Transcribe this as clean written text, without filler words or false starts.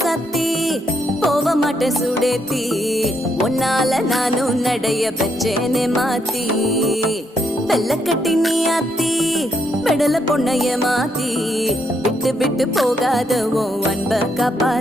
ராசாத்தி போக மாட்டேன் சுடேத்தி உன்னால நானும் நடைய பச்சேனே மாத்தி வெள்ள கட்டி நீ ஆத்தி பெடல பொண்ணைய மாத்தி விட்டு விட்டு போகாத உன் அன்ப காப்பாத்தி